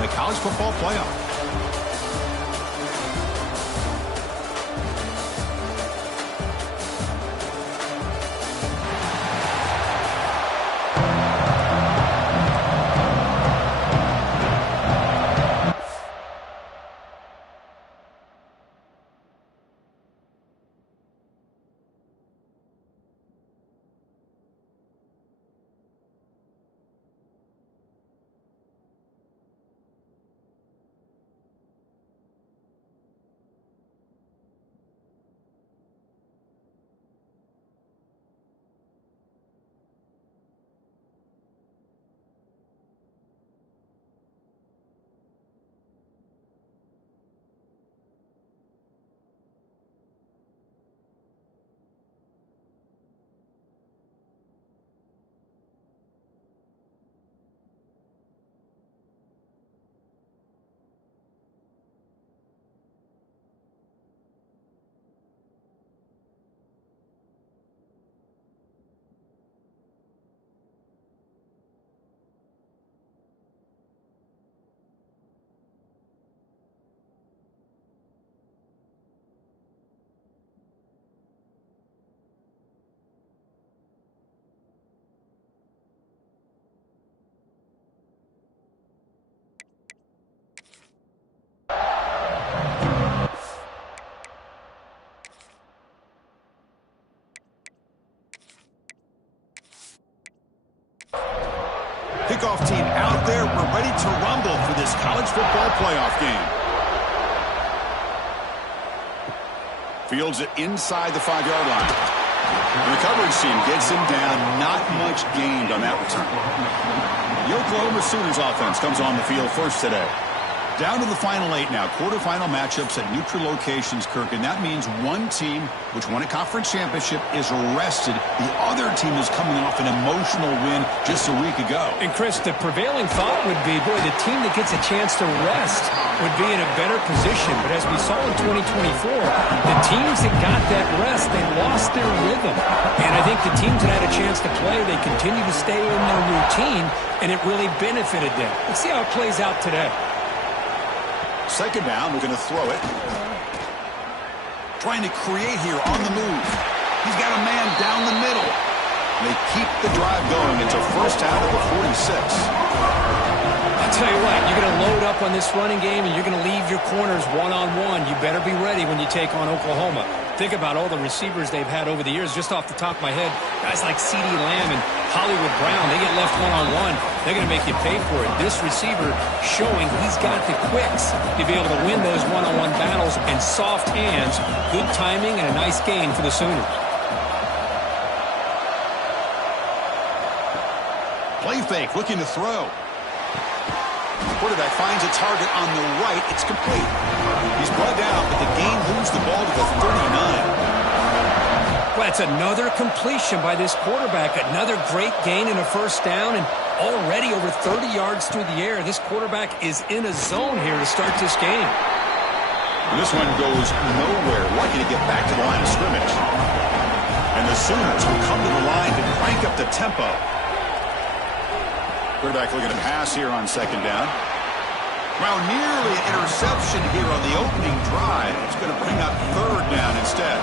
the college football playoff. Kickoff team out there. We're ready to rumble for this college football playoff game. Fields it inside the 5-yard line. The recovery team gets him down. Not much gained on that return. The Oklahoma Sooners offense comes on the field first today. Down to the final 8 now. Quarterfinal matchups at neutral locations, Kirk. And that means one team, which won a conference championship, is rested. The other team is coming off an emotional win just a week ago. And, Chris, the prevailing thought would be, boy, the team that gets a chance to rest would be in a better position. But as we saw in 2024, the teams that got that rest, they lost their rhythm. And I think the teams that had a chance to play, they continue to stay in their routine, and it really benefited them. Let's see how it plays out today. Second down, we're going to throw it. Trying to create here on the move. He's got a man down the middle. They keep the drive going. It's a first down at the 46. I'll tell you what, you're going to load up on this running game and you're going to leave your corners one-on-one. You better be ready when you take on Oklahoma. Think about all the receivers they've had over the years. Just off the top of my head, guys like CeeDee Lamb and Hollywood Brown, they get left one-on-one. They're going to make you pay for it. This receiver showing he's got the quicks to be able to win those one-on-one battles, and soft hands, good timing, and a nice gain for the Sooners. Play fake, looking to throw. Quarterback finds a target on the right. It's complete. He's brought down, but the gain moves the ball to the 39. Well, it's another completion by this quarterback. Another great gain in a first down, and already over 30 yards through the air. This quarterback is in a zone here to start this game. This one goes nowhere. Lucky to get back to the line of scrimmage. And the Sooners will come to the line to crank up the tempo. Quarterback looking to pass here on second down. Well, nearly an interception here on the opening drive. It's going to bring up third down instead.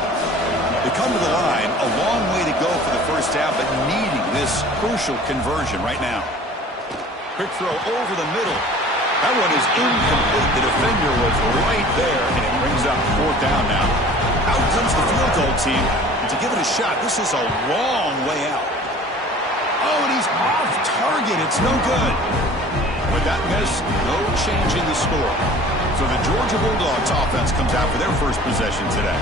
They come to the line, a long way to go for the first down, but needing this crucial conversion right now. Quick throw over the middle. That one is incomplete. The defender was right there, and it brings up fourth down now. Out comes the field goal team. And to give it a shot, this is a long way out. Oh, and he's off target. It's no good. With that miss, no change in the score. So the Georgia Bulldogs offense comes out for their first possession today.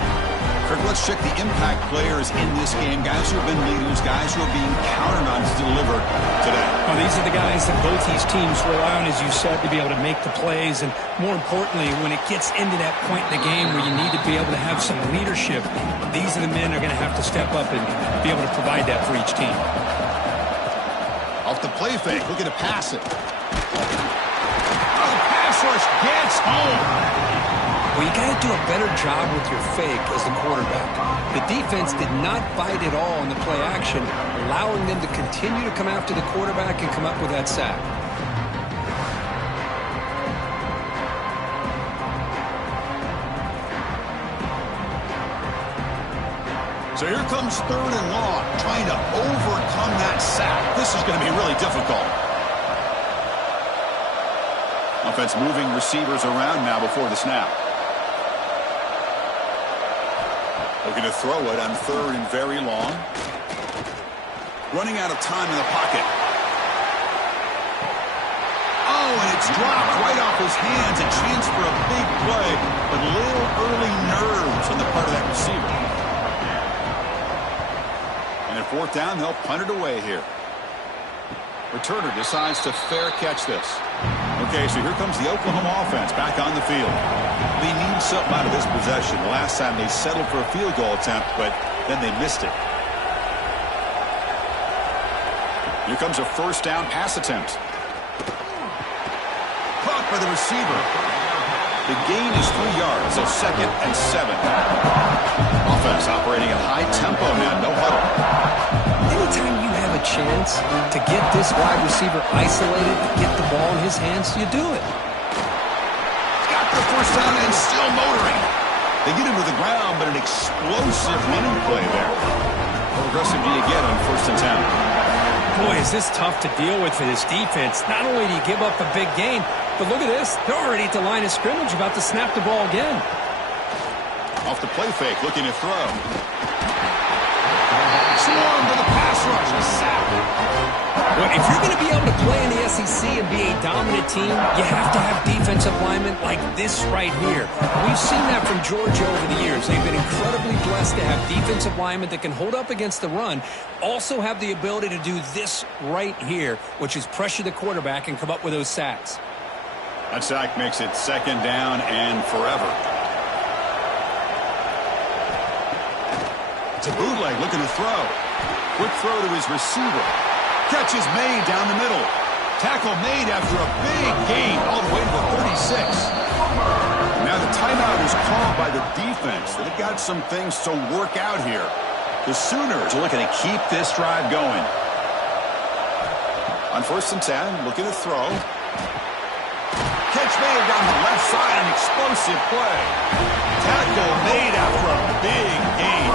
Kirk, let's check the impact players in this game. Guys who have been leaders, guys who are being counted on to deliver today. Well, these are the guys that both these teams rely on, as you said, to be able to make the plays. And more importantly, when it gets into that point in the game where you need to be able to have some leadership, these are the men who are going to have to step up and be able to provide that for each team. Off the play fake, looking to pass it. Oh, the pass rush gets home. Well, you got to do a better job with your fake as the quarterback. The defense did not bite at all in the play action, allowing them to continue to come after the quarterback and come up with that sack. So here comes 3rd and long, trying to overcome that sack. This is going to be really difficult. Offense moving receivers around now before the snap. Looking to throw it on 3rd and very long. Running out of time in the pocket. Oh, and it's dropped right off his hands. A chance for a big play, but little early nerves on the part of that receiver. And at 4th down, they'll punt it away here. Returner decides to fair catch this. Okay, so here comes the Oklahoma offense back on the field. They need something out of this possession. The last time they settled for a field goal attempt, but then they missed it. Here comes a 1st down pass attempt. Caught by the receiver. The gain is 3 yards, so 2nd and 7. Offense operating at high tempo now, no huddle. Anytime you have a chance to get this wide receiver isolated, get the ball in his hands, you do it. Got the 1st down and still motoring. They get him to the ground, but an explosive running play there. How aggressive do you get on 1st and 10? Boy, is this tough to deal with for this defense. Not only do you give up a big gain, but look at this. They're already at the line of scrimmage, about to snap the ball again. Off the play fake, looking to throw. Swarm to the pass rush, a sack. Well, if you're going to be able to play in the SEC and be a dominant team, you have to have defensive linemen like this right here. We've seen that from Georgia over the years. They've been incredibly blessed to have defensive linemen that can hold up against the run, also have the ability to do this right here, which is pressure the quarterback and come up with those sacks. That sack makes it 2nd down and forever. It's a bootleg looking to throw. Quick throw to his receiver. Catch is made down the middle. Tackle made after a big gain all the way to the 36. Now the timeout is called by the defense. They've got some things to work out here. The Sooners are looking to keep this drive going. On 1st and 10, looking to throw. Catch made down the left side, an explosive play. Tackle made after a big gain.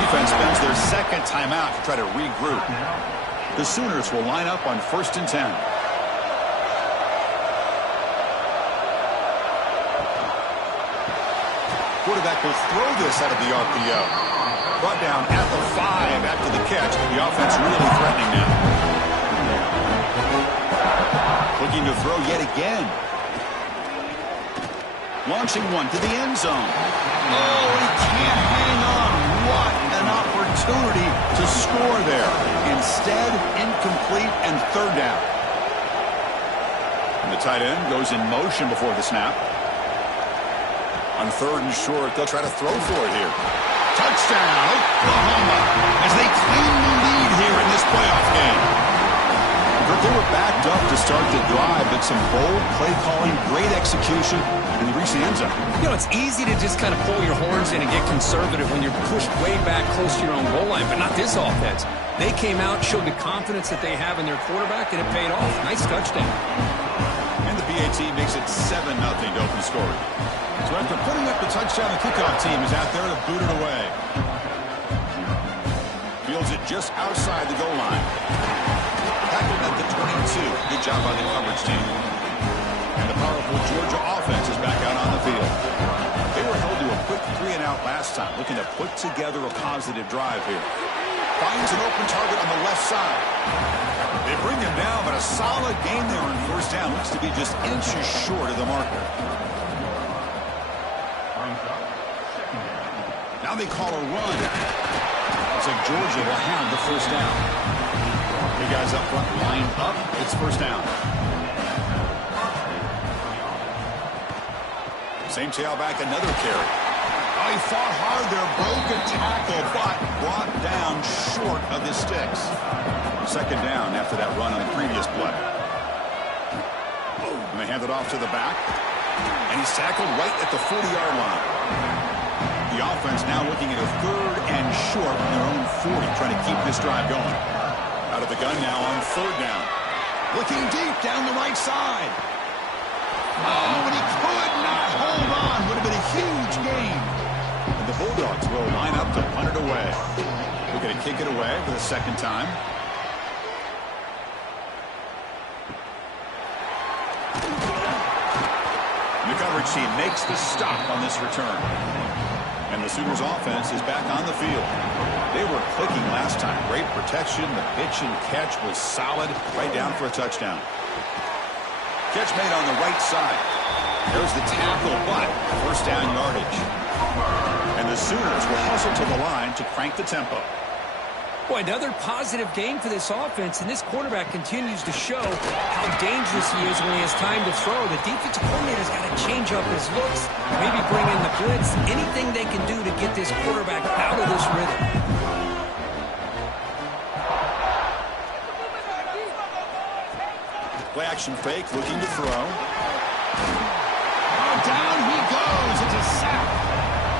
Defense spends their 2nd timeout to try to regroup. The Sooners will line up on 1st and 10. Quarterback will throw this out of the RPO. Brought down at the 5 after the catch. The offense really threatening now. Looking to throw yet again. Launching one to the end zone. Oh, he can't hang on. What an opportunity to score there. Instead, incomplete and 3rd down. And the tight end goes in motion before the snap. On 3rd and short, they'll try to throw for it here. Touchdown, Oklahoma, as they claim the lead here in this playoff game. They were backed up to start the drive, but some bold play calling, great execution, and they reached the end zone. You know, it's easy to just kind of pull your horns in and get conservative when you're pushed way back close to your own goal line, but not this offense. They came out, showed the confidence that they have in their quarterback, and it paid off. Nice touchdown. And the BAT makes it 7-0 to open scoring. So after putting up the touchdown, the kickoff team is out there to boot it away. Fields it just outside the goal line. Tackled at the 22. Good job by the coverage team. And the powerful Georgia offense is back out on the field. They were held to a quick 3-and-out last time, looking to put together a positive drive here. Finds an open target on the left side. They bring him down, but a solid gain there on 1st down. Looks to be just inches short of the marker. Now they call a run. Looks like Georgia will have the 1st down. The guys up front lined up. It's 1st down. Same tailback, another carry. Oh, he fought hard there, broke a tackle, but brought down short of the sticks. 2nd down after that run on the previous play. And they hand it off to the back. And he's tackled right at the 40-yard line. The offense now looking at a 3rd and short on their own 40, trying to keep this drive going. Out of the gun now on 3rd down. Looking deep down the right side. Oh, and he could not hold on. Would have been a huge gain. And the Bulldogs will line up to punt it away. going to kick it away for the second time. The coverage team makes the stop on this return. And the Sooners offense is back on the field. They were clicking last time. Great protection. The pitch and catch was solid. Right down for a touchdown. Catch made on the right side. There's the tackle, but first down yardage. And the Sooners will hustle to the line to crank the tempo. Boy, another positive game for this offense, and this quarterback continues to show how dangerous he is when he has time to throw. The defensive coordinator's got to change up his looks, maybe bring in the blitz, anything they can do to get this quarterback out of this rhythm. Play action fake, looking to throw. Oh, down he goes. It's a sack.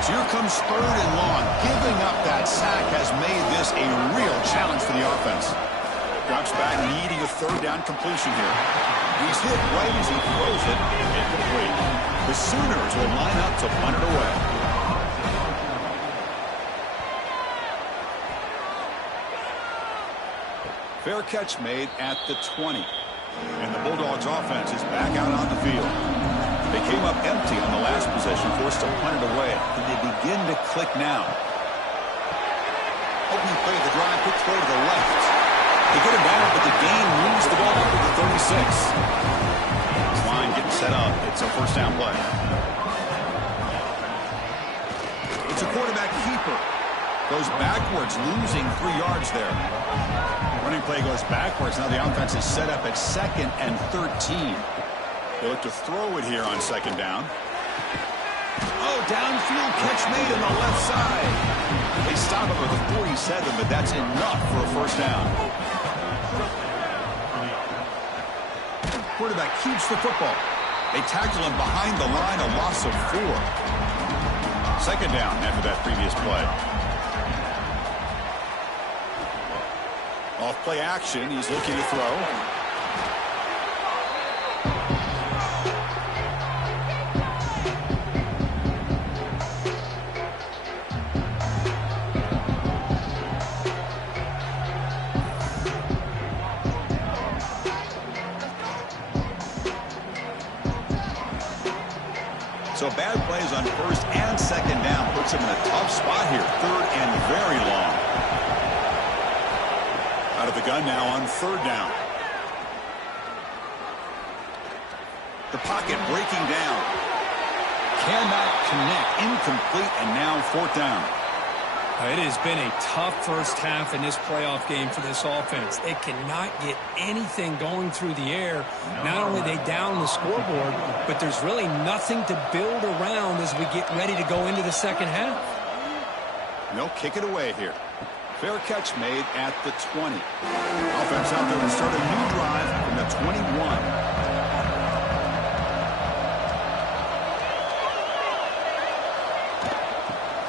So here comes third and long. Giving up that sack has made this a real challenge for the offense. Drops back, needing a third down completion here. He's hit right as he throws it. Incomplete. The Sooners will line up to punt it away. Fair catch made at the 20. And the Bulldogs offense is back out on the field. They came up empty on the last possession, forced to punt it away. And they begin to click now. Opening play of the drive, quick throw to the left. They get it down, but the gain moves the ball up to the 36. This line getting set up. It's a first down play. It's a quarterback keeper. Goes backwards, losing 3 yards there. Running play goes backwards. Now the offense is set up at 2nd and 13. They look to throw it here on 2nd down. Oh, downfield catch made on the left side. They stop him at the 47, but that's enough for a first down. Quarterback keeps the football. They tackle him behind the line, a loss of 4. 2nd down after that previous play. Off play action, he's looking to throw. So bad plays on 1st and 2nd down puts him in a tough spot here. 3rd and very long. Out of the gun now on 3rd down. The pocket breaking down. Cannot connect. Incomplete, and now 4th down. It has been a tough first half in this playoff game for this offense. They cannot get anything going through the air. Not only they down the scoreboard, but there's really nothing to build around as we get ready to go into the second half. They'll kick it away here. Fair catch made at the 20. Offense out there to start a new drive from the 21.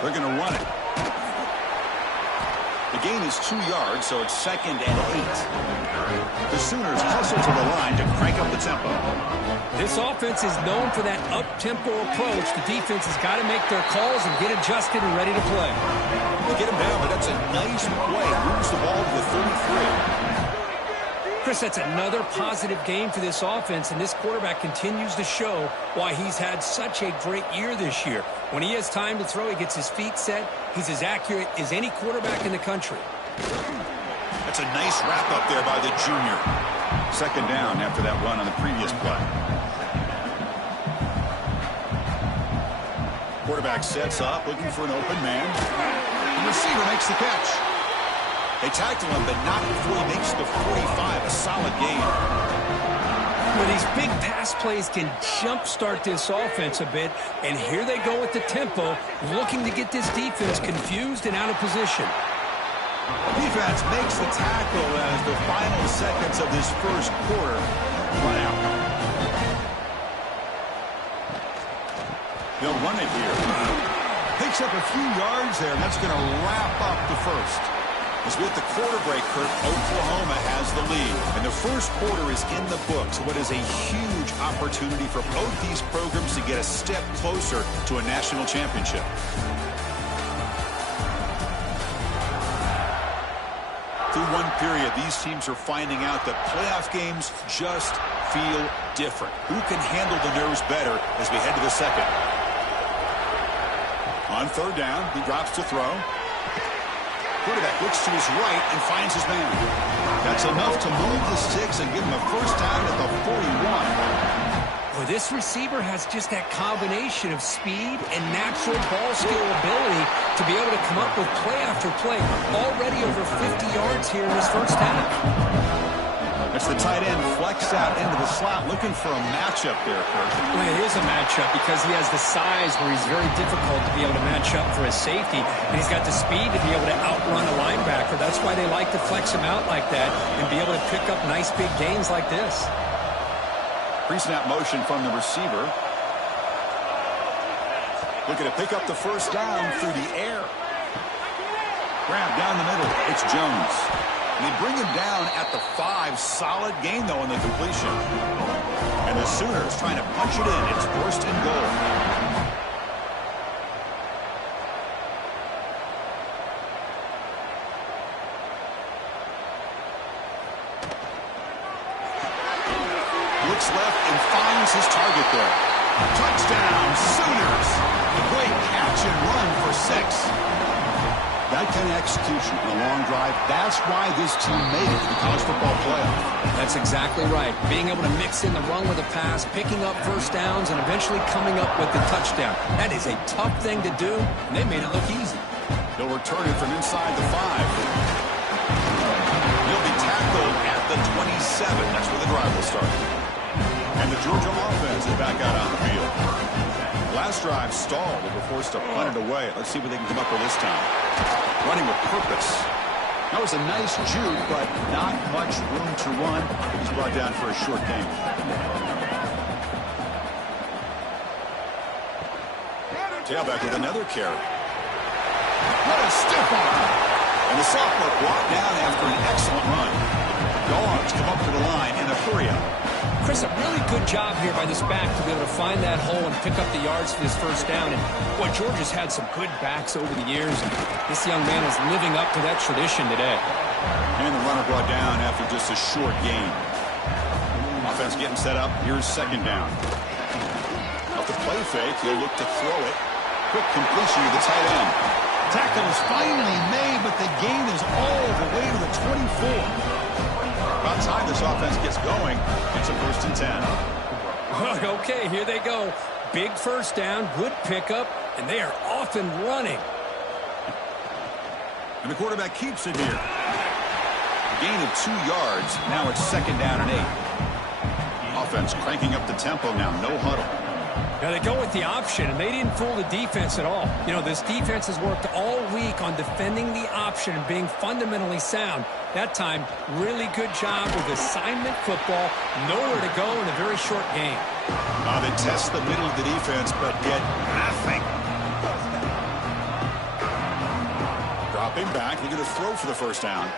They're going to run it. The gain is 2 yards, so it's 2nd and 8. The Sooners hustle to the line to crank up the tempo. This offense is known for that up-tempo approach. The defense has got to make their calls and get adjusted and ready to play. They get him down, but that's a nice play. Moves the ball to the 33. Chris, that's another positive game for this offense, and this quarterback continues to show why he's had such a great year this year. When he has time to throw, he gets his feet set. He's as accurate as any quarterback in the country. That's a nice wrap up there by the junior. 2nd down after that run on the previous play. Quarterback sets up, looking for an open man. The receiver makes the catch. They tackle him, but not before he makes the 45. A solid gain. Well, these big pass plays can jumpstart this offense a bit, and here they go with the tempo, looking to get this defense confused and out of position. Defense makes the tackle as the final seconds of this first quarter run out. They'll run it here. Picks up a few yards there, and that's going to wrap up the first. As with the quarter break, Kurt, Oklahoma has the lead. And the first quarter is in the books. What is a huge opportunity for both these programs to get a step closer to a national championship. through one period, these teams are finding out that playoff games just feel different. Who can handle the nerves better as we head to the second? On third down, he drops to throw. Quarterback looks to his right and finds his man. That's enough to move the sticks and give him a first down at the 41. Well, this receiver has just that combination of speed and natural ball skill ability to be able to come up with play after play. Already over 50 yards here in his first half. It's the tight end flexed out into the slot, looking for a matchup there, Kurt. Well, it is a matchup because he has the size where he's very difficult to be able to match up for his safety, and he's got the speed to be able to outrun a linebacker. That's why they like to flex him out like that and be able to pick up nice big gains like this. Pre-snap motion from the receiver. Looking to pick up the first down through the air. Grab down the middle. It's Jones. And they bring him down at the 5. Solid gain, though, on the completion. And the Sooners trying to punch it in. It's first and goal. Looks left and finds his target there. Touchdown, Sooners. A great catch and run for 6. That kind of execution in a long drive, that's why this team made it to the college football playoff. That's exactly right. Being able to mix in the run with a pass, picking up first downs, and eventually coming up with the touchdown. That is a tough thing to do, and they made it look easy. They'll return it from inside the 5. He'll be tackled at the 27. That's where the drive will start. And the Georgia offense is back out on the field. Last drive stalled. They were forced to punt it away. Let's see what they can come up with this time. Running with purpose. That was a nice juke, but not much room to run. He's brought down for a short gain. Tailback with another carry. What a stiff arm. And the sophomore brought down after an excellent run. Dogs come up to the line in a hurry up. Chris, a really good job here by this back to be able to find that hole and pick up the yards for this first down. And, boy, Georgia's had some good backs over the years, and this young man is living up to that tradition today. And the runner brought down after just a short gain. Offense getting set up. Here's second down. Off the play fake, he'll look to throw it. Quick completion to the tight end. Tackle is finally made, but the gain is all the way to the 24. About time this offense gets going. It's a first and 10. Okay, here they go. Big first down, good pickup, and they are off and running. And the quarterback keeps it here. Gain of 2 yards. Now it's second down and 8. Offense cranking up the tempo now. No huddle. Now they go with the option, and they didn't fool the defense at all. You know, this defense has worked all week on defending the option and being fundamentally sound. That time, really good job with assignment football. Nowhere to go in a very short game. They test the middle of the defense, but get nothing. Dropping back. They're going to throw for the first down.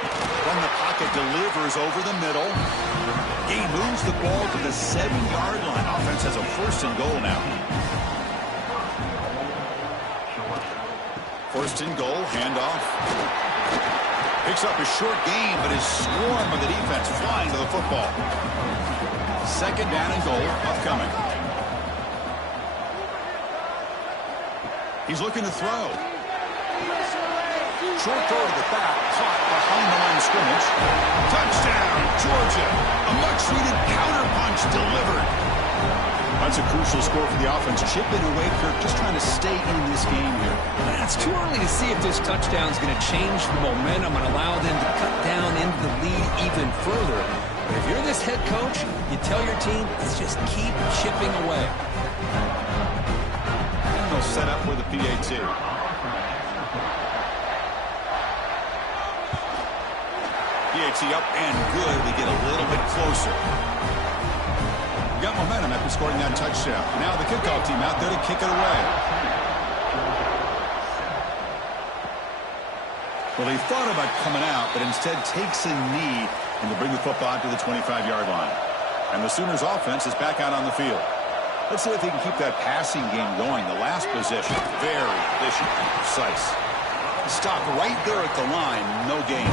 From the pocket, delivers over the middle. He moves the ball to the 7-yard line. Offense has a first and goal now. First and goal, handoff. Picks up a short gain, but is swarmed by the defense flying to the football. Second down and goal, upcoming. He's looking to throw. Short throw to the back, caught behind the line of scrimmage. Touchdown, Georgia. A much-needed counterpunch delivered. That's a crucial score for the offense. Chipping away, Kirk, just trying to stay in this game here. It's too early to see if this touchdown is going to change the momentum and allow them to cut down into the lead even further. But if you're this head coach, you tell your team, let's just keep chipping away. And they'll set up with a PAT. PAT up and good. We get a little bit closer. Got momentum after scoring that touchdown. Now the kickoff team out there to kick it away. Well, he thought about coming out, but instead takes a knee and to bring the football out to the 25-yard line. And the Sooners offense is back out on the field. Let's see if they can keep that passing game going. The last possession, very efficient and precise. Stopped right there at the line. No gain.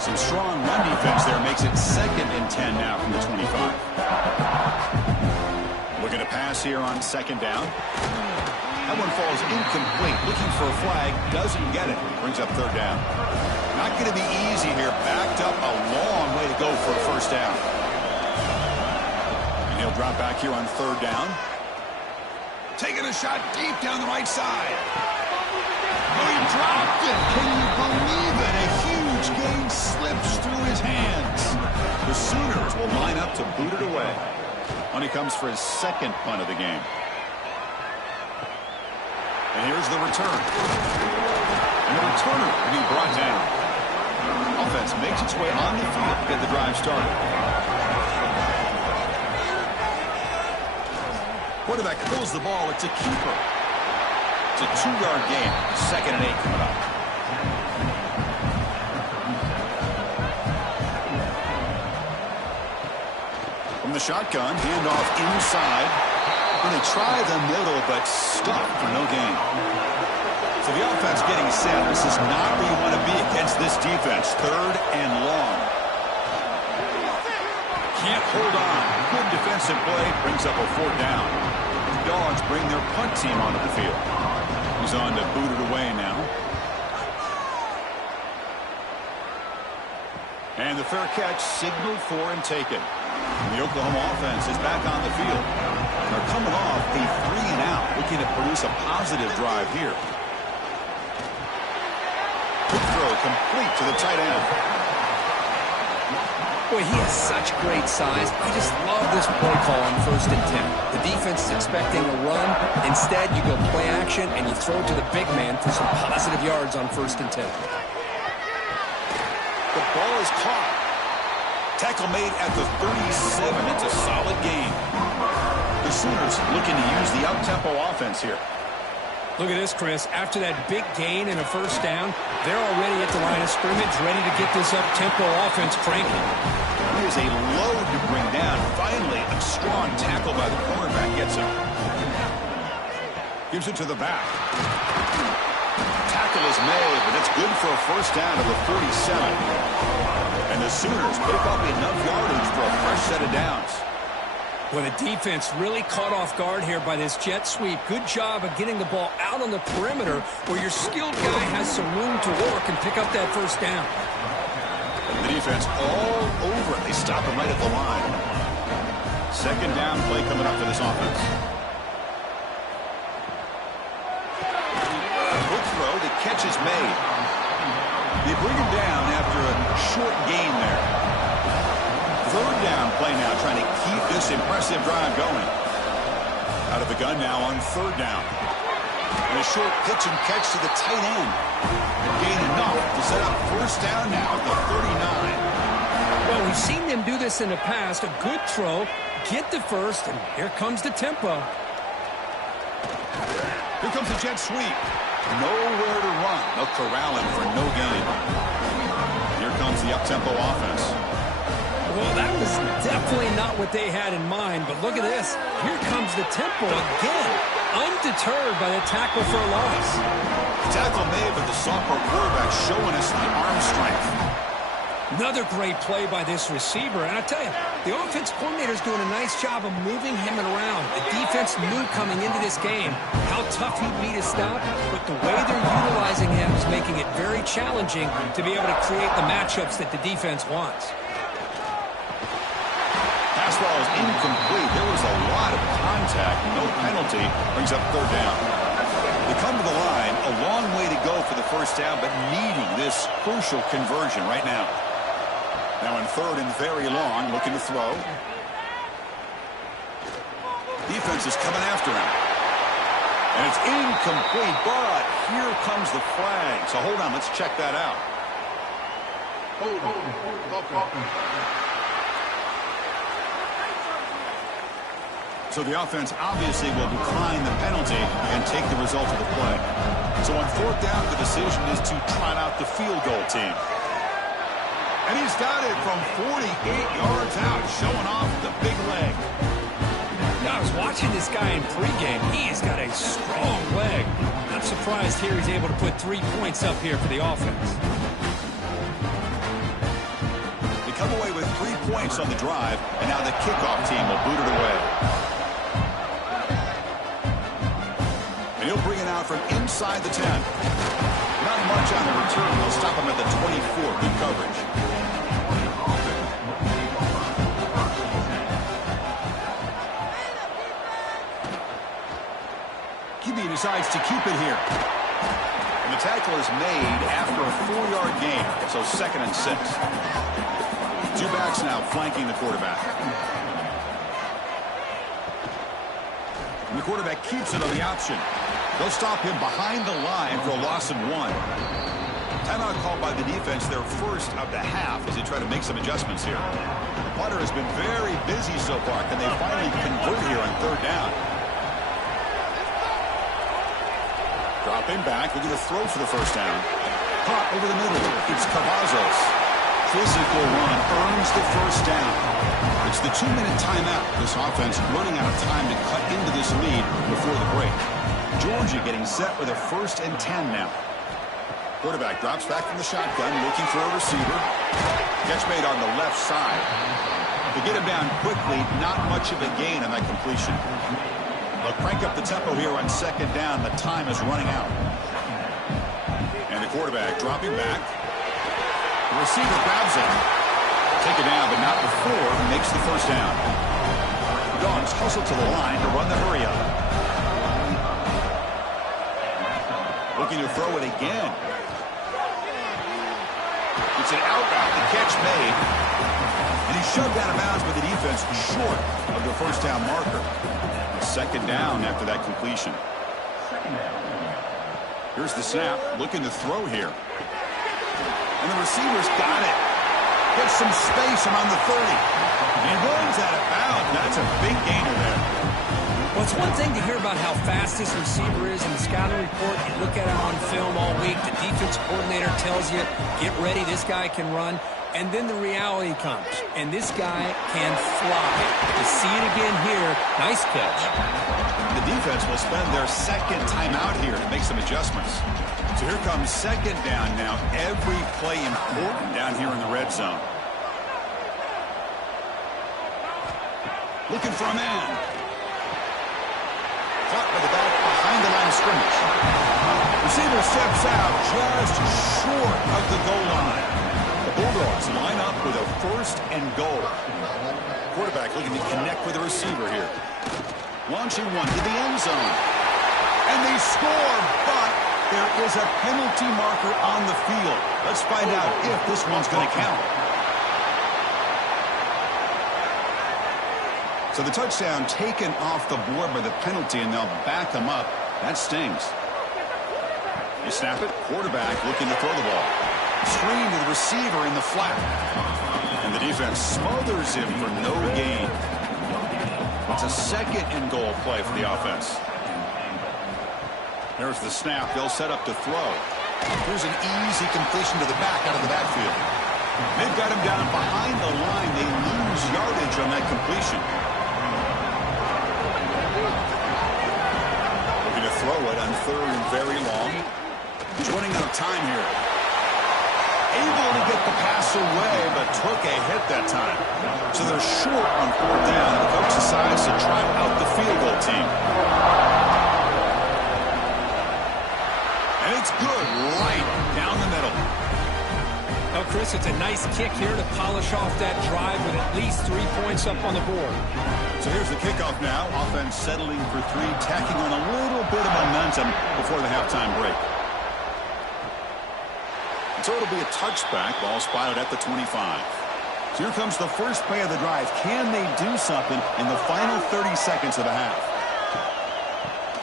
Some strong run defense there makes it 2nd and 10 now from the 25. Looking to pass here on 2nd down. That one falls incomplete. Looking for a flag. Doesn't get it. Brings up 3rd down. Not going to be easy here. Backed up a long way to go for a 1st down. And he'll drop back here on 3rd down. Taking a shot deep down the right side. Oh, he dropped it. Can you believe it? A huge gain slips through his hands. The Sooners will line up to boot it away. On he comes for his 2nd punt of the game. And here's the return. And the returner will be brought down. Offense makes its way on the field to get the drive started. Quarterback pulls the ball. It's a keeper. It's a 2-yard gain. 2nd and 8 coming up. From the shotgun, handoff inside. And they try the middle, but stuck for no gain. So the offense getting set. This is not where you want to be against this defense. 3rd and long. Can't hold on. Good defensive play. Brings up a 4th down. The Dogs bring their punt team onto the field. He's on to boot it away now. And the fair catch signaled for and taken. And the Oklahoma offense is back on the field. They're coming off a 3-and-out, looking to produce a positive drive here. Quick throw complete to the tight end. Boy, he has such great size. I just love this play call on 1st and 10. The defense is expecting a run. Instead, you go play action, and you throw to the big man for some positive yards on 1st and 10. The ball is caught. Tackle made at the 37. It's a solid gain. The Sooners looking to use the up-tempo offense here. Look at this, Chris. After that big gain and a 1st down, they're already at the line of scrimmage, ready to get this up-tempo offense cranking. He is a load to bring down. Finally, a strong tackle by the cornerback gets him. Gives it to the back. Tackle is made, but it's good for a 1st down to the 47. And the Sooners pick up enough yardage for a fresh set of downs. Well, the defense really caught off guard here by this jet sweep. Good job of getting the ball out on the perimeter where your skilled guy has some room to work and pick up that 1st down. The defense all over it. They stop him right at the line. 2nd down play coming up for this offense. Quick throw. The catch is made. They bring him down after a short gain there. 3rd down play now, trying to keep this impressive drive going. Out of the gun now on 3rd down. And a short pitch and catch to the tight end. And gain enough to set up 1st down now at the 39. Well, we've seen them do this in the past. A good throw, get the 1st, and here comes the tempo. Here comes the jet sweep. Nowhere to run. They'll corral him for no gain. Here comes the up-tempo offense. Well, that was definitely not what they had in mind, but look at this. Here comes the tempo again. Undeterred by the tackle for a loss. Tackle made, but the sophomore quarterback showing us the arm strength. Another great play by this receiver, and I tell you, the offense coordinator's doing a nice job of moving him around. The defense knew coming into this game how tough he'd be to stop, but the way they're utilizing him is making it very challenging to be able to create the matchups that the defense wants. Ball is incomplete. There was a lot of contact. No penalty. Brings up 3rd down. They come to the line. A long way to go for the 1st down, but needing this crucial conversion right now. Now in 3rd and very long, looking to throw. Defense is coming after him. And it's incomplete, but here comes the flag. So hold on, let's check that out. So the offense obviously will decline the penalty and take the result of the play. So on 4th down, the decision is to trot out the field goal team. And he's got it from 48 yards out, showing off the big leg. Yeah, I was watching watching this guy in pregame, he has got a strong leg. Not surprised here he's able to put 3 points up here for the offense. They come away with 3 points on the drive, and now the kickoff team will boot it away. And he'll bring it out from inside the 10. Not much on the return. They'll stop him at the 24. Good coverage. QB decides to keep it here. And the tackle is made after a 4-yard gain, so 2nd and 6. 2 backs now flanking the quarterback. And the quarterback keeps it on the option. They'll stop him behind the line for a loss of 1. Timeout called by the defense, their first of the half, as they try to make some adjustments here. The punter has been very busy so far. Can they finally convert here on 3rd down? Dropping back, looking to throw for the first down. Caught over the middle. It's Cavazos. Physical run earns the first down. It's the 2-minute timeout. This offense running out of time to cut into this lead before the break. Georgia getting set with a 1st and 10 now. Quarterback drops back from the shotgun, looking for a receiver. Catch made on the left side. To get him down quickly, not much of a gain on that completion. They'll crank up the tempo here on 2nd down. The time is running out. And the quarterback dropping back. The receiver grabs it. Take it down, but not before he makes the first down. The Dogs hustle to the line to run the hurry up. Looking to throw it again. It's an out route. The catch made. And he's shoved out of bounds by the defense short of the first down marker. 2nd down after that completion. Here's the snap. Looking to throw here. And the receiver's got it. Gets some space around the 30. And runs out of bounds. That's a big gainer there. Well, it's one thing to hear about how fast this receiver is in the scouting report. You look at him on film all week. The defense coordinator tells you, get ready, this guy can run. And then the reality comes, and this guy can fly. To see it again here, nice catch. The defense will spend their 2nd timeout here to make some adjustments. So here comes 2nd down now. Every play important down here in the red zone. Looking for a man. Caught by the back behind the line of scrimmage. Receiver steps out just short of the goal line. The Bulldogs line up with a 1st and goal. Quarterback looking to connect with the receiver here. Launching one to the end zone. And they score, but there is a penalty marker on the field. Let's find out if this one's going to count. So the touchdown taken off the board by the penalty, and they'll back them up. That stings. You snap it. Quarterback looking to throw the ball. Screen to the receiver in the flat. And the defense smothers him for no gain. It's a 2nd and goal play for the offense. There's the snap. They'll set up to throw. Here's an easy completion to the back out of the backfield. They've got him down behind the line. They lose yardage on that completion. Looking to throw it on 3rd and very long. He's running out of time here. Able to get the pass away, but took a hit that time. So they're short on 4th down. The coach decides to trot out the field goal team. And it's good right down the middle. Well, Chris, it's a nice kick here to polish off that drive with at least 3 points up on the board. So here's the kickoff now. Offense settling for 3, tacking on a little bit of momentum before the halftime break. So it'll be a touchback. Ball spotted at the 25. So here comes the first play of the drive. Can they do something in the final 30 seconds of the half?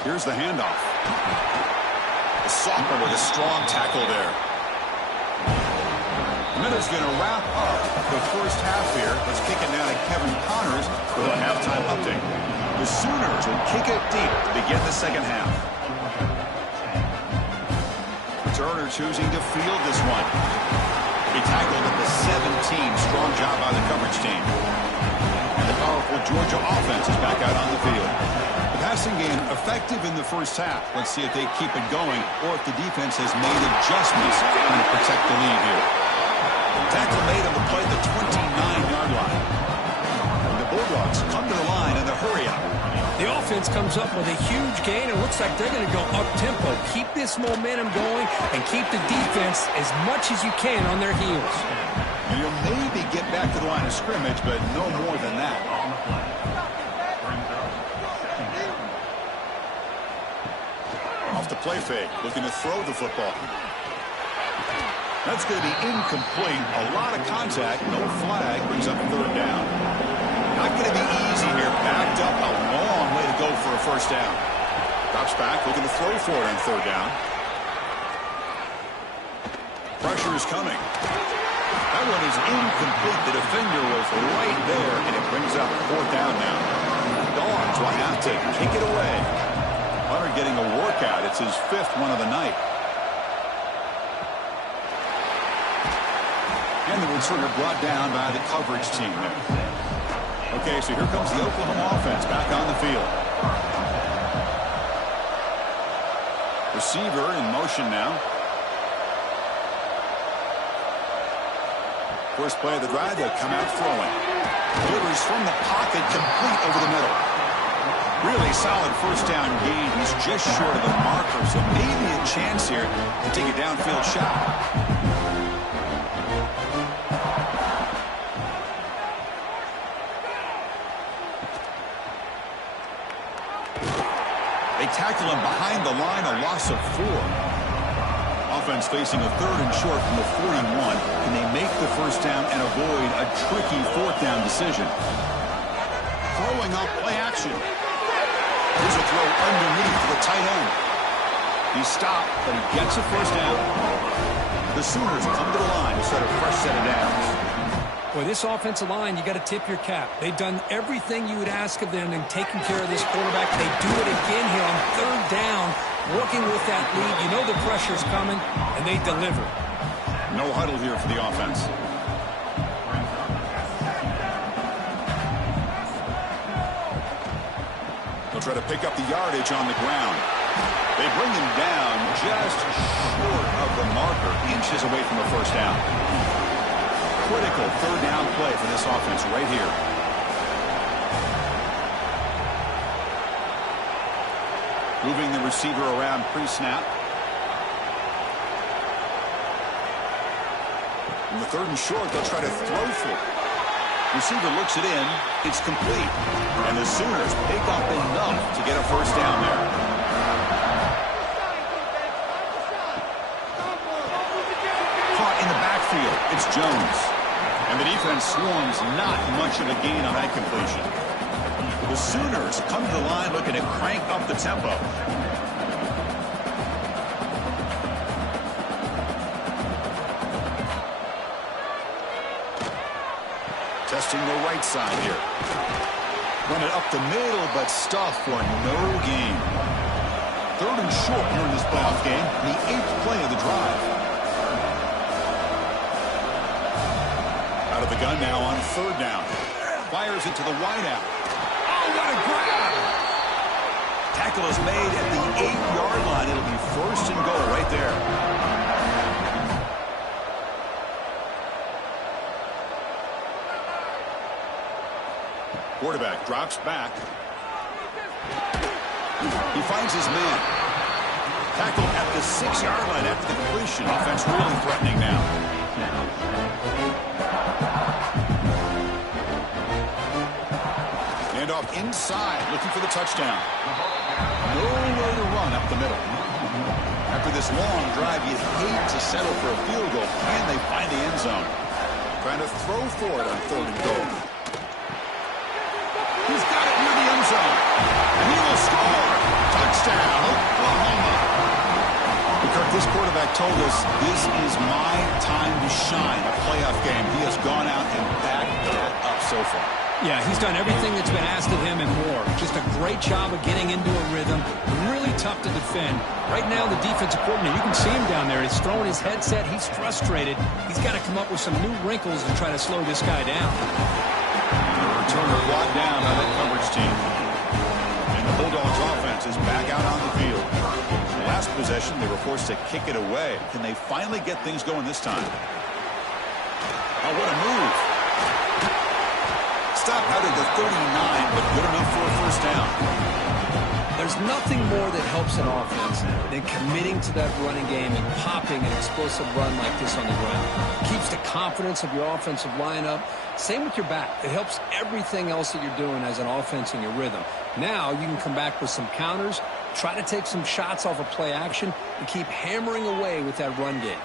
Here's the handoff. The sophomore with a strong tackle there. The minute's going to wrap up the first half here. Let's kick it now to Kevin Connors with our halftime update. The Sooners will kick it deep to begin the 2nd half. Turner choosing to field this one. He tackled at the 17. Strong job by the coverage team. And the powerful Georgia offense is back out on the field. passing game effective in the first half. Let's see if they keep it going or if the defense has made adjustments to protect the lead here. Tackle made on the play at the 29-yard line. The Bulldogs come to the line in the hurry up. The offense comes up with a huge gain. It looks like they're going to go up-tempo. Keep this momentum going and keep the defense as much as you can on their heels. And you'll maybe get back to the line of scrimmage, but no more than that. Off the play fake, looking to throw the football. That's going to be incomplete. A lot of contact, no flag, brings up third down. Not going to be easy here. Backed up, a long way to go for a first down. Drops back, looking to throw for it on third down. Pressure is coming. That one is incomplete. The defender was right there, and it brings up fourth down now. Dogs will have to kick it away. Hunter getting a workout. It's his fifth one of the night. And the returner brought down by the coverage team there. Okay, so here comes the Oklahoma offense back on the field. Receiver in motion now. First play of the drive, they'll come out throwing. Delivers from the pocket, complete over the middle. Really solid first down gain. He's just short of the marker, so maybe a chance here to take a downfield shot. They tackle him behind the line, a loss of 4. Offense facing a third and short from the 41. Can they make the first down and avoid a tricky fourth down decision? Throwing up play action. Here's a throw underneath to the tight end. He stopped, but he gets a first down. The Sooners come to the line to set a fresh set of downs. Boy, this offensive line, you got to tip your cap. They've done everything you would ask of them in taking care of this quarterback. They do it again here on third down, working with that lead. You know the pressure's coming, and they deliver. No huddle here for the offense. They'll try to pick up the yardage on the ground. They bring him down just short of the marker, inches away from a first down. Critical third down play for this offense right here. Moving the receiver around pre-snap. In the third and short, they'll try to throw for it. Receiver looks it in. It's complete. And the Sooners pick up enough to get a first down there. Caught in the backfield. It's Jones. And the defense swarms, not much of a gain on that completion. The Sooners come to the line looking to crank up the tempo. Testing the right side here. Run it up the middle, but stuffed for no gain. Third and short here in this playoff game, the 8th play of the drive. Out of the gun now on third down. Fires it to the wideout. Oh, what a grab! Tackle is made at the 8-yard line. It'll be first and goal right there. Quarterback drops back. He finds his man. Tackled at the 6-yard line after the completion. Offense really threatening now. Handoff inside, looking for the touchdown. Nowhere to run up the middle. After this long drive, you'd hate to settle for a field goal. Can they find the end zone? Trying to throw for it on third and goal. He's got it near the end zone. And he will score. Touchdown, Oklahoma. Because this quarterback told us this is my time to shine, a playoff game. He has gone out and backed that up so far. Yeah, he's done everything that's been asked of him and more. Just a great job of getting into a rhythm. Really tough to defend. Right now, the defensive coordinator, you can see him down there. He's throwing his headset. He's frustrated. He's got to come up with some new wrinkles to try to slow this guy down. The returner brought down by that coverage team. And the Bulldogs off possession, they were forced to kick it away. Can they finally get things going this time? Oh, what a move. Stop out at the 39, but good enough for a first down. There's nothing more that helps an offense than committing to that running game and popping an explosive run like this on the ground. Keeps the confidence of your offensive lineup. Same with your back. It helps everything else that you're doing as an offense in your rhythm. Now you can come back with some counters, try to take some shots off of play action, and keep hammering away with that run game.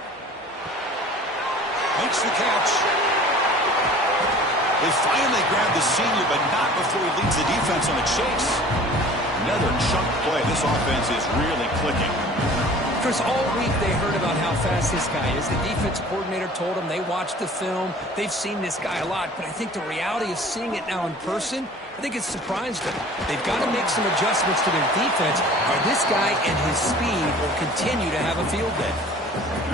Makes the catch. They finally grabbed the senior, but not before he leads the defense on a chase. Another chunk play. This offense is really clicking. Chris, all week they heard about how fast this guy is. The defense coordinator told them they watched the film. They've seen this guy a lot, but I think the reality of seeing it now in person, I think it's surprised them. They've got to make some adjustments to their defense, or this guy and his speed will continue to have a field day.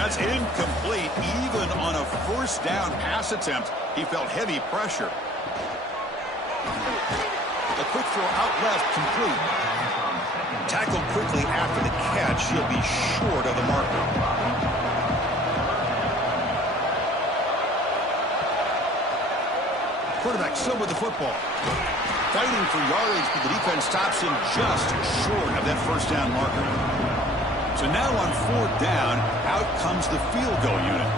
That's incomplete. Even on a first down pass attempt, he felt heavy pressure. A quick throw out left, complete. Tackled quickly after the catch. He'll be short of the marker. Quarterback still with the football. Fighting for yardage, but the defense stops him just short of that first down marker. So now on fourth down, out comes the field goal unit.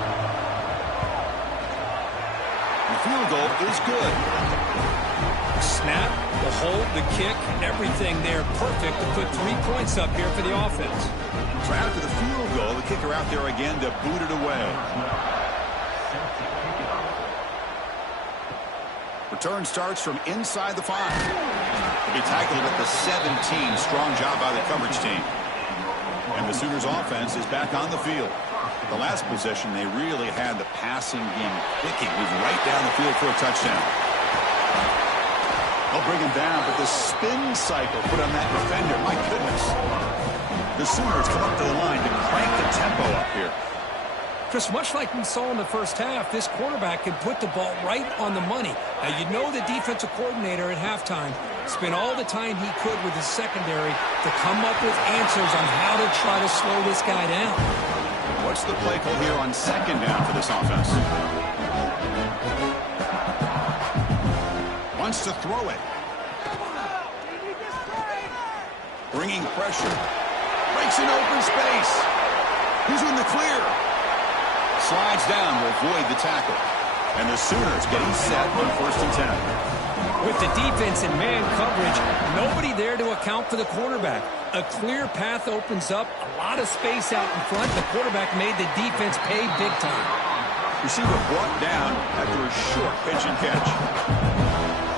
The field goal is good. Snap, the hold, the kick, everything there perfect to put 3 points up here for the offense. So after the field goal, the kicker out there again to boot it away. Return starts from inside the 5. He'll be tackled at the 17. Strong job by the coverage team. And the Sooners offense is back on the field. The last possession, they really had the passing game clicking. Moved right down the field for a touchdown. They'll bring him down, but the spin cycle put on that defender. My goodness. The Sooners come up to the line to crank the tempo up here. Chris, much like we saw in the first half, this quarterback can put the ball right on the money. Now, you know the defensive coordinator at halftime spent all the time he could with his secondary to come up with answers on how to try to slow this guy down. What's the play call here on second down for this offense? Wants to throw it. Bringing pressure. Breaks an open space. Who's in the clear? Slides down to avoid the tackle. And the Sooners getting set on 1st and 10. With the defense in man coverage, nobody there to account for the quarterback. A clear path opens up, a lot of space out in front. The quarterback made the defense pay big time. Receiver brought down after a short pitch and catch.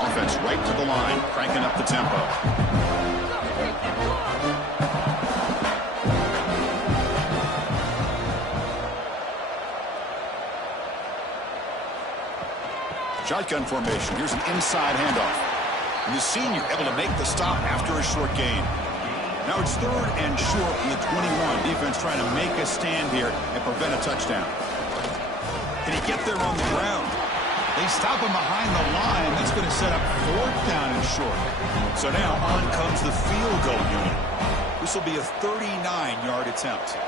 Offense right to the line, cranking up the tempo. Shotgun formation. Here's an inside handoff. And the senior able to make the stop after a short gain. Now it's 3rd and short from the 21. Defense trying to make a stand here and prevent a touchdown. Can he get there on the ground? They stop him behind the line. That's going to set up 4th down and short. So now on comes the field goal unit. This will be a 39-yard attempt.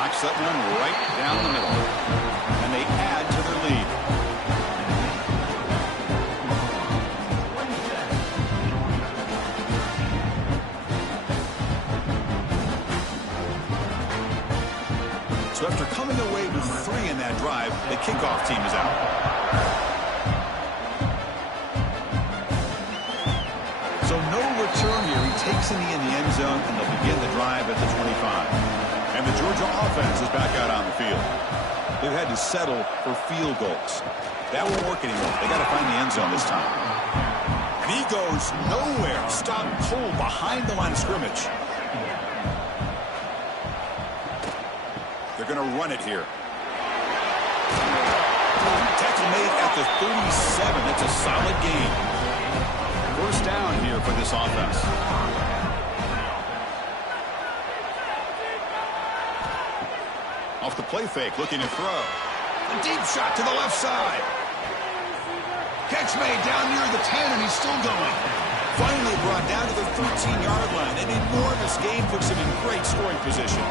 Knocks that one right down the middle. And they add to their lead. So after coming away with 3 in that drive, the kickoff team is out. So no return here. He takes it in the end zone, and they'll begin the drive at the 25. And the Georgia offense is back out on the field. They've had to settle for field goals. That won't work anymore. They got to find the end zone this time. And he goes nowhere. Stop cold behind the line of scrimmage. They're going to run it here. Tackle made at the 37. That's a solid gain. First down here for this offense. Off the play fake, looking to throw. A deep shot to the left side. Catch made down near the 10, and he's still going. Finally brought down to the 13-yard line. An enormous gain puts him in great scoring position.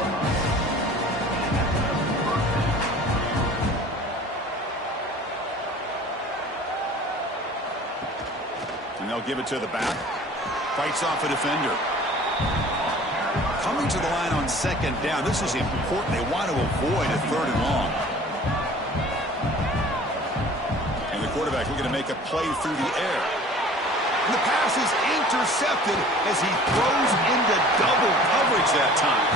And they'll give it to the back. Fights off a defender. Coming to the line on second down. This is important. They want to avoid a third and long. And the quarterback looking to make a play through the air. And the pass is intercepted as he throws into double coverage that time.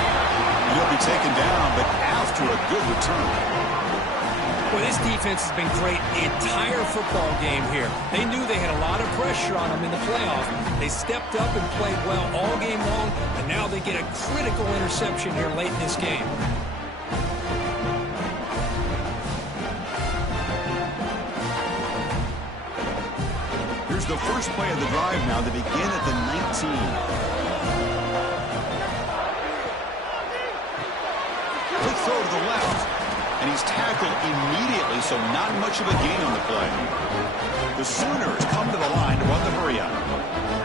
And he'll be taken down, but after a good return. Well, this defense has been great the entire football game here. They knew they had a lot of pressure on them in the playoff. They stepped up and played well all game long, and now they get a critical interception here late in this game. Here's the first play of the drive now. They begin at the 19. Quick throw to the left. And he's tackled immediately, so not much of a gain on the play. The Sooners come to the line to run the hurry up.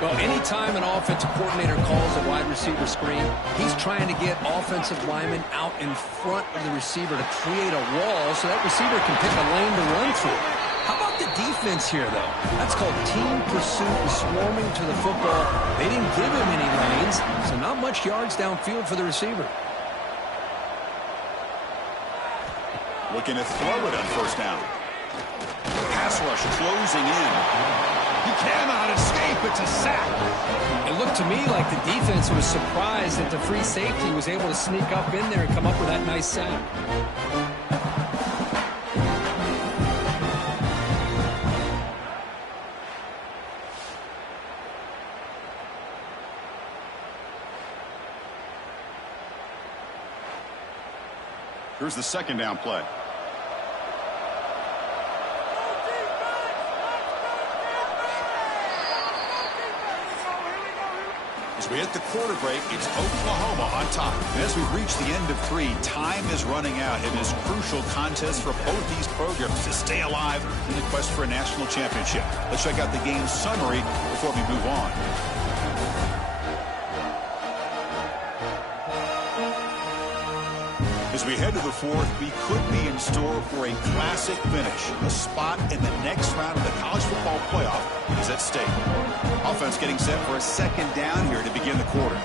Well, anytime an offensive coordinator calls a wide receiver screen, he's trying to get offensive linemen out in front of the receiver to create a wall so that receiver can pick a lane to run through. How about the defense here, though? That's called team pursuit and swarming to the football. They didn't give him any lanes, so not much yards downfield for the receiver. Looking to throw it on first down. Pass rush closing in. He cannot escape. It's a sack. It looked to me like the defense was surprised that the free safety was able to sneak up in there and come up with that nice sack. Here's the second down play. As we hit the quarter break, it's Oklahoma on top. And as we've reached the end of 3, time is running out in this crucial contest for both these programs to stay alive in the quest for a national championship. Let's check out the game summary before we move on. As we head to the fourth, we could be in store for a classic finish. A spot in the next round of the college football playoff is at stake. Offense getting set for a second down here to begin the quarter.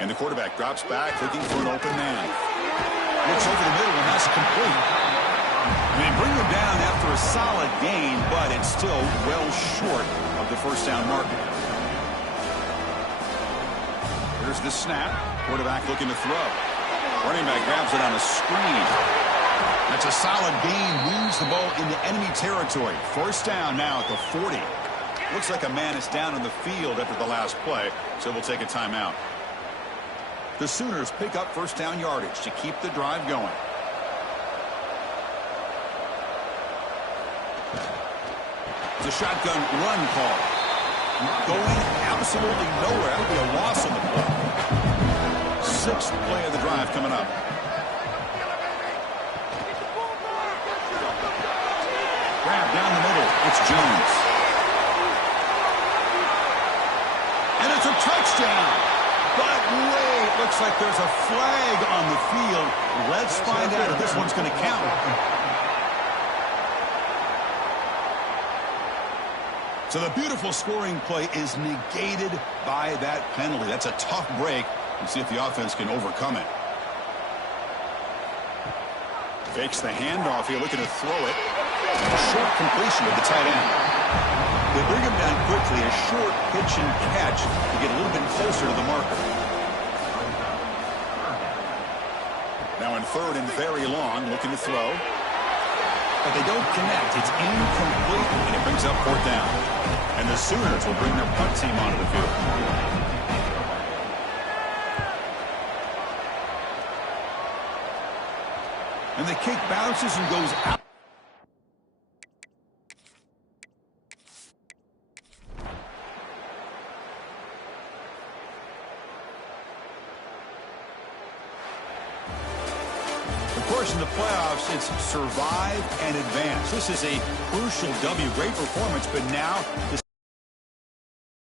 And the quarterback drops back looking for an open man. Looks over the middle and that's complete. They bring him down after a solid gain, but it's still well short of the first down marker. Here's the snap. Quarterback looking to throw. Running back grabs it on a screen. That's a solid gain. Moves the ball into enemy territory. First down now at the 40. Looks like a man is down on the field after the last play, so we'll take a timeout. The Sooners pick up first down yardage to keep the drive going. The shotgun run call. Going absolutely nowhere. That would be a loss on the play. 6th play of the drive coming up. Grab down the middle. It's Jones. And it's a touchdown. But wait, looks like there's a flag on the field. Let's find out if this one's going to count. So the beautiful scoring play is negated by that penalty. That's a tough break. We'll see if the offense can overcome it. Fakes the handoff here, looking to throw it. A short completion of the tight end. They bring him down quickly, a short pitch and catch to get a little bit closer to the marker. Now in 3rd and very long, looking to throw. But they don't connect. It's incomplete, and it brings up 4th down. And the Sooners will bring their punt team onto the field. And the kick bounces and goes out. course, in the playoffs, it's survive and advance. This is a crucial W. Great performance, but now the